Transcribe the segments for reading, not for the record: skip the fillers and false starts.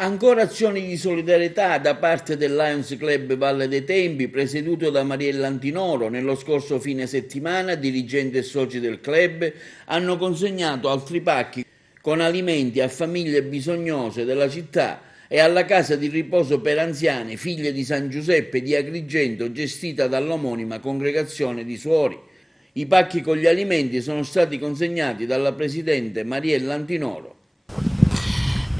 Ancora azioni di solidarietà da parte del Lions Club Valle dei Templi, presieduto da Mariella Antinoro. Nello scorso fine settimana, dirigenti e soci del club hanno consegnato altri pacchi con alimenti a famiglie bisognose della città e alla casa di riposo per anziani Figlie di San Giuseppe di Agrigento, gestita dall'omonima congregazione di suori. I pacchi con gli alimenti sono stati consegnati dalla presidente Mariella Antinoro.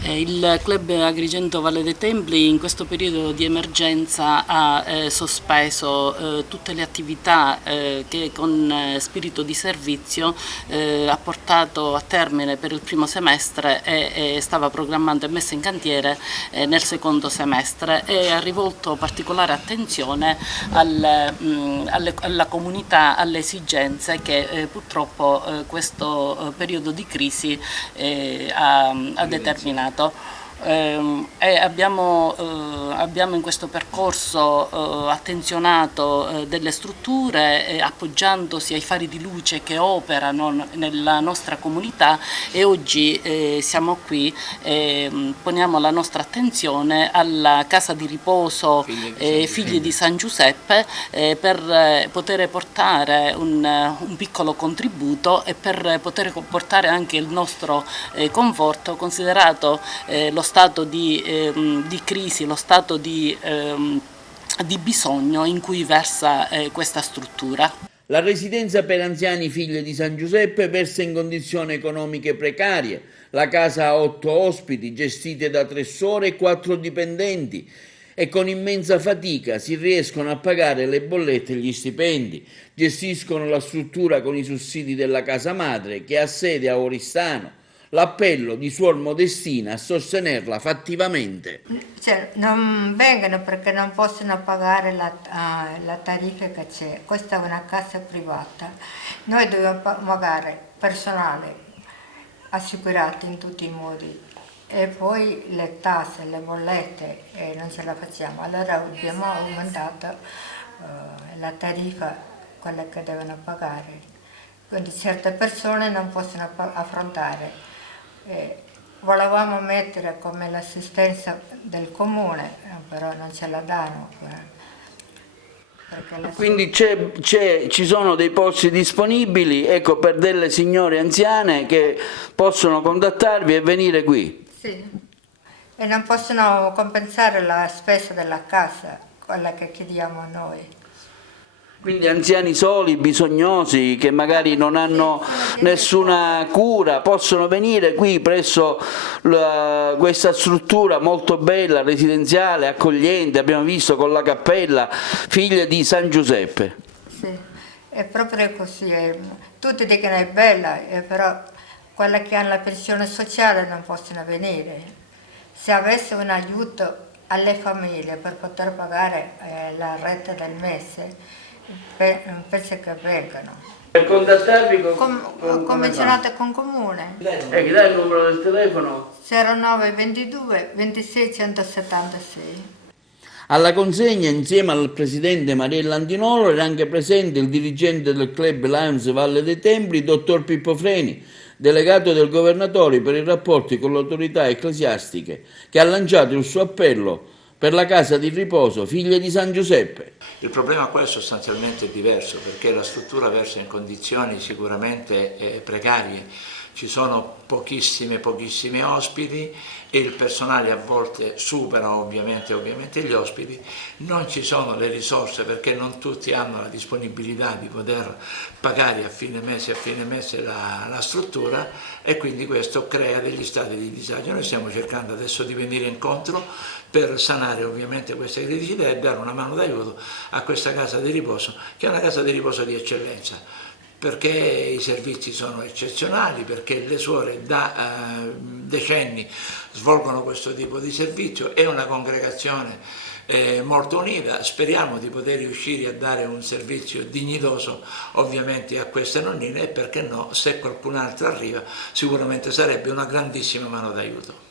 Il Club Agrigento Valle dei Templi in questo periodo di emergenza ha sospeso tutte le attività che con spirito di servizio ha portato a termine per il primo semestre e stava programmando e messa in cantiere nel secondo semestre, e ha rivolto particolare attenzione alla comunità, alle esigenze che purtroppo questo periodo di crisi ha determinato. Abbiamo in questo percorso attenzionato delle strutture appoggiandosi ai fari di luce che operano nella nostra comunità, e oggi siamo qui e poniamo la nostra attenzione alla casa di riposo Figli di San Giuseppe per poter portare un piccolo contributo e per poter portare anche il nostro conforto, considerato lo stato di crisi, lo stato di bisogno in cui versa questa struttura. La residenza per anziani Figlie di San Giuseppe versa in condizioni economiche precarie. La casa ha 8 ospiti, gestite da 3 suore e 4 dipendenti, e con immensa fatica si riescono a pagare le bollette e gli stipendi. Gestiscono la struttura con i sussidi della casa madre, che ha sede a Oristano. L'appello di Suor Modestina a sostenerla fattivamente. Cioè, non vengono perché non possono pagare la tariffa che c'è. Questa è una casa privata. Noi dobbiamo pagare personale assicurato in tutti i modi, e poi le tasse, le bollette, non ce la facciamo. Allora abbiamo aumentato la tariffa, quella che devono pagare. Quindi certe persone non possono affrontare. Volevamo mettere come l'assistenza del comune, però non ce la danno. Quindi ci sono dei posti disponibili, ecco, per delle signore anziane che possono contattarvi e venire qui. Sì, e non possono compensare la spesa della casa, quella che chiediamo noi. Quindi anziani soli, bisognosi, che magari non hanno nessuna cura, possono venire qui presso questa struttura molto bella, residenziale, accogliente, abbiamo visto, con la cappella, Figlie di San Giuseppe. Sì, è proprio così. Tutti dicono che è bella, però quelle che hanno la pensione sociale non possono venire. Se avesse un aiuto alle famiglie per poter pagare la retta del mese, penso che vengano. Per contattarvi come giornata con comune. Dai il numero del telefono? 0922 26 176. Alla consegna, insieme al presidente Mariella Antinoro, era anche presente il dirigente del club Lions Valle dei Templi, dottor Pippo Freni, delegato del governatore per i rapporti con le autorità ecclesiastiche, che ha lanciato il suo appello per la casa di riposo Figlie di San Giuseppe. Il problema qua è sostanzialmente diverso, perché la struttura versa in condizioni sicuramente precarie. Ci sono pochissimi ospiti e il personale a volte supera ovviamente gli ospiti. Non ci sono le risorse, perché non tutti hanno la disponibilità di poter pagare a fine mese la struttura, e quindi questo crea degli stati di disagio. Noi stiamo cercando adesso di venire incontro per sanare ovviamente queste criticità e dare una mano d'aiuto a questa casa di riposo, che è una casa di riposo di eccellenza, perché i servizi sono eccezionali, perché le suore da decenni svolgono questo tipo di servizio, è una congregazione molto unita. Speriamo di poter riuscire a dare un servizio dignitoso ovviamente a queste nonnine, e perché no, se qualcun altro arriva sicuramente sarebbe una grandissima mano d'aiuto.